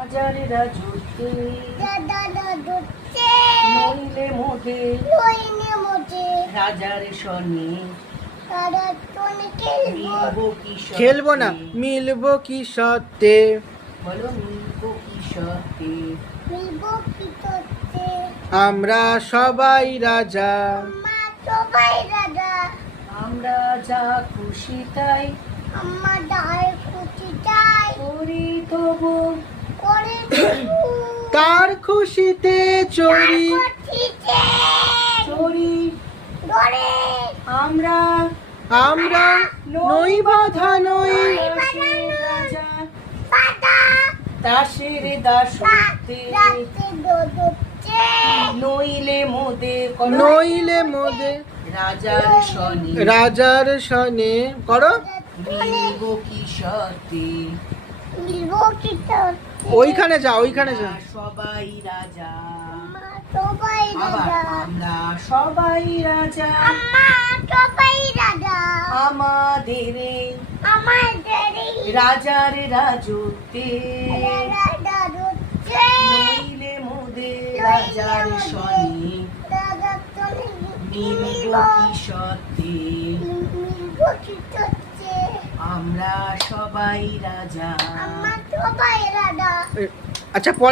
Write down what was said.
রাজার রাজত্বে নইলে মোদে রাজার সনে খেলবো না, মিলবো কি সত্যে? বলো মিলবো কি সত্যে? আমরা সবাই রাজা। আমরা যা খুশি তাই করি তবু তার খুশিতে চড়ি চড়ি আমরা আমরা নই বাধা নই। রাজা দাসের দাসত্বে নইলে মোদে নইলে মোদে রাজার সনে করো। মিলবো কি সত্যে? ওইখানে যা, ওইখানে যা। সবাই রাজা আবার আমরা সবাই রাজা আমাদের রাজার রাজত্বে নইলে মোদে রাজার সনে মিলবো কি সত্যে? আমরা সবাই রাজা। আচ্ছা পরে